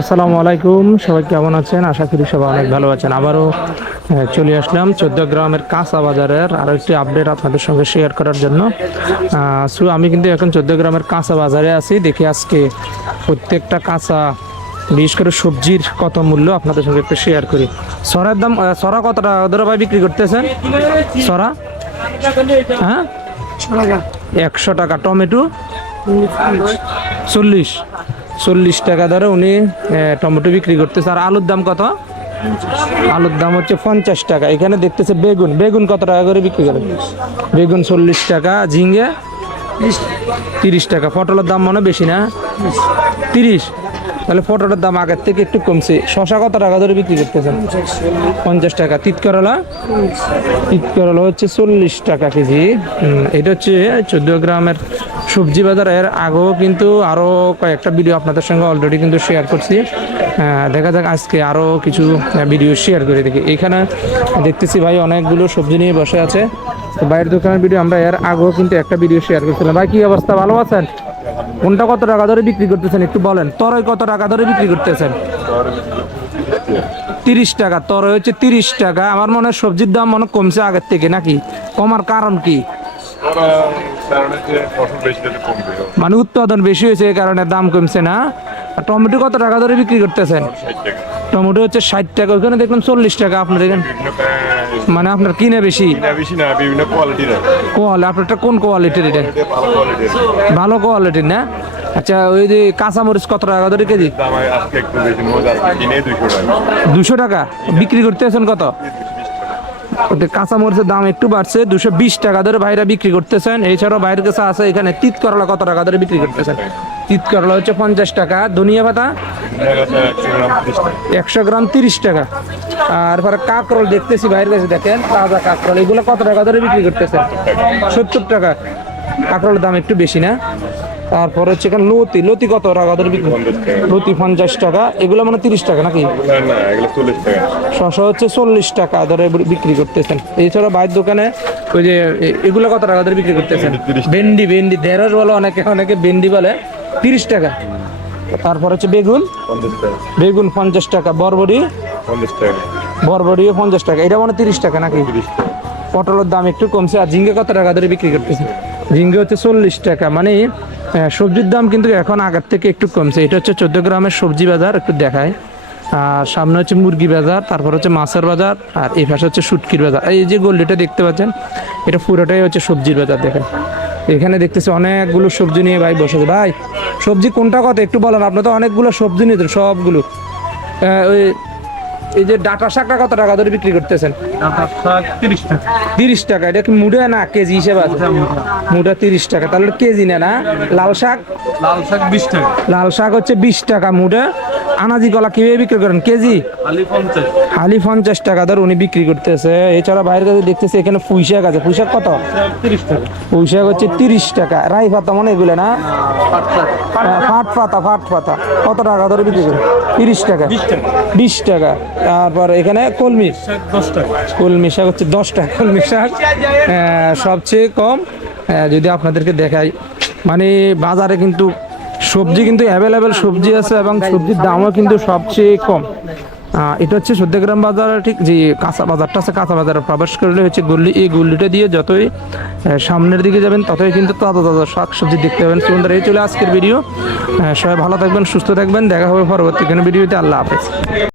আসসালামু আলাইকুম। সবাই কেমন আছেন? আশা করি সবাই অনেক ভালো আছেন। আবারও চলে আসলাম চোদ্দ গ্রামের কাঁচা বাজারের আরও একটি আপডেট আপনাদের সঙ্গে শেয়ার করার জন্য। সো আমি কিন্তু এখন চোদ্দ গ্রামের কাঁচা বাজারে আছি। দেখি আজকে প্রত্যেকটা কাঁচা বিশেষ করে সবজির কত মূল্য আপনাদের সঙ্গে একটু শেয়ার করি। সরার দাম সরা কত টাকা ধরে ভাই বিক্রি করতেছেন। সরা? হ্যাঁ? একশো টাকা। টমেটো? চল্লিশ। চল্লিশ টাকা ধরে উনি টমেটো বিক্রি করতেছে। আর আলুর দাম কত? আলুর দাম হচ্ছে পঞ্চাশ টাকা। এখানে দেখতেছে বেগুন। বেগুন কত টাকা করে বিক্রি করে বেগুন চল্লিশ টাকা ঝিঙ্গে তিরিশ টাকা। পটলের দাম মনে বেশি না? তিরিশ। তাহলে পটলের দাম আগের থেকে একটু কমছে। শশা কত টাকা ধরে বিক্রি করতেছেন? পঞ্চাশ টাকা। তিত করলা তিত করলা হচ্ছে চল্লিশ টাকা কেজি। এটা হচ্ছে চোদ্দ গ্রামের সবজি বাজার এর আগেও কিন্তু আরও কয়েকটা ভিডিও আপনাদের সঙ্গে অলরেডি কিন্তু শেয়ার করছি। দেখা যাক আজকে আরও কিছু ভিডিও শেয়ার করে দেখি। এখানে দেখতেছি ভাই অনেকগুলো সবজি নিয়ে বসে আছে। বাইরের দোকানের ভিডিও আমরা এর আগেও কিন্তু একটা ভিডিও শেয়ার করছিলাম। ভাই, কি অবস্থা? ভালো আছেন? কোনটা কত টাকা ধরে বিক্রি করতেছেন একটু বলেন? তরই কত টাকা ধরে বিক্রি করতেছেন? তিরিশ টাকা, তরই হচ্ছে তিরিশ টাকা। আমার মনে হয় সবজির দাম মনে কমছে আগের থেকে, নাকি? কমার কারণ কি? মানে উৎপাদন বেশি হয়েছে এই কারণে দাম কমছে না। আর টমেটো কত টাকা ধরে বিক্রি করতেছেন? টমেটো হচ্ছে ষাট টাকা ওখানে দেখলাম চল্লিশ টাকা আপনার এখানে। মানে আপনার কিনে বেশি। কোয়াল আপনারটা কোন কোয়ালিটির এটা? ভালো কোয়ালিটির না? আচ্ছা ওই যে কাঁচামরিচ কত টাকা ধরে কেজি? দুশো টাকা? বিক্রি করতেছেন কত? ওতে কাঁচামরিচের দাম একটু বাড়ছে, দুশো বিশ টাকা ধরে ভাইরা বিক্রি করতেছেন। এছাড়াও বাইরের কাছে আছে এখানে তিত করলা কত টাকা ধরে বিক্রি করতেছেন? তিত করলা হচ্ছে পঞ্চাশ টাকা, ধনিয়া পাতা একশো গ্রাম তিরিশ টাকা। আর পরে কাকরল দেখতেছি বাইরের কাছে, দেখেন, তাজা কাকরল, এগুলো কত টাকা ধরে বিক্রি করতেছেন? সত্তর টাকা। কাকরলের দাম একটু বেশি না? তারপর হচ্ছে এখানে লতি লতি কত টাকা ধরে বিক্রি? লতি পঞ্চাশ টাকা এগুলো মানে তিরিশ টাকা নাকি? শশা হচ্ছে চল্লিশ টাকা ধরে বিক্রি করতেছেন। এছাড়া বাইরের দোকানে ওই যে এগুলো কত টাকা ধরে বিক্রি করতেছেন? ভেন্ডি ভেন্ডি দেড়শ বলে অনেকে অনেকে ভেন্ডি বলে তিরিশ টাকা। তারপর হচ্ছে বেগুন। বেগুন পঞ্চাশ টাকা বরবরি টাকা। বরবরিও পঞ্চাশ টাকা এটা মানে তিরিশ টাকা নাকি? পটলের দাম একটু কমছে আর ঝিঙ্গে কত টাকা ধরে বিক্রি করতেছে ঝিঙ্গে হচ্ছে চল্লিশ টাকা। মানে সবজির দাম কিন্তু এখন আগের থেকে একটু কমছে। এটা হচ্ছে চোদ্দ গ্রামের সবজি বাজার, একটু দেখায় আর সামনে হচ্ছে মুরগি বাজার, তারপর হচ্ছে মাছের বাজার, আর এই পাশে হচ্ছে শুটকির বাজার। এই যে গোল্ডিটা দেখতে পাচ্ছেন, এটা পুরোটাই হচ্ছে সবজির বাজার, দেখেন। এখানে দেখতেছি অনেকগুলো সবজি নিয়ে ভাই বসেছে ভাই, সবজি কোনটা কত? একটু বলেন, আপনি তো অনেকগুলো সবজি নিয়েছেন সবগুলো। ওই এই যে ডাটা শাকটা কত টাকা ধরে বিক্রি করতেছেন? তিরিশ টাকা। এটা কি মুড়ে না কেজি হিসেবে আছে? মুড়া তিরিশ টাকা তাহলে কেজি না না লাল শাক? লাল শাক বিশ টাকা। লাল শাক হচ্ছে বিশ টাকা মুড়ে আনাজি কলা কীভাবে বিক্রি করেন? কেজি? হালি পঞ্চাশ। টাকা ধর উনি বিক্রি করতেছে। এছাড়া বাইরের কাছে দেখতেছে এখানে পুঁই শাক আছে। পুঁই শাক কত? তিরিশ টাকা। পুঁই শাক হচ্ছে তিরিশ টাকা। রাই পাতা মনে এগুলো না? ফাট পাতা। ফাট পাতা। কত টাকা ধরে বিক্রি করেন? তিরিশ টাকা। বিশ টাকা। তারপর এখানে কলমি কলমি শাক হচ্ছে দশ টাকা কলমি শাক। সবচেয়ে কম। যদি আপনাদেরকে দেখাই মানে বাজারে কিন্তু সবজি কিন্তু অ্যাভেলেবেল সবজি আছে এবং সবজির দামও কিন্তু সবচেয়ে কম। এটা হচ্ছে সদ্যগ্রাম বাজার ঠিক যে কাঁচা বাজারটা আছে, কাঁচা বাজারে প্রবেশ করলে হচ্ছে গুল্লি, এই গুল্লিটা দিয়ে যতই সামনের দিকে যাবেন ততই কিন্তু তাজা তাজা শাক সবজি দেখতে পাবেন। সুন্দর এই চলে আজকের ভিডিও। সবাই ভালো থাকবেন, সুস্থ থাকবেন। দেখা হবে পরবর্তী কোনো ভিডিওতে। আল্লাহ হাফেজ।